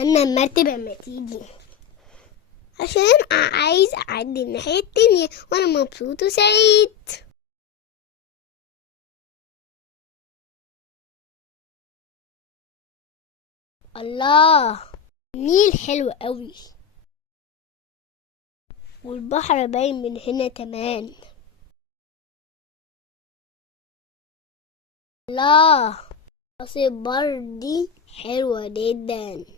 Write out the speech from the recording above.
انا المرتبة اما تيجي عشان عايز اعدي الناحية التانية وانا مبسوط وسعيد. الله، النيل حلو قوي والبحر باين من هنا كمان. الله، راس البر دي حلوة جدا.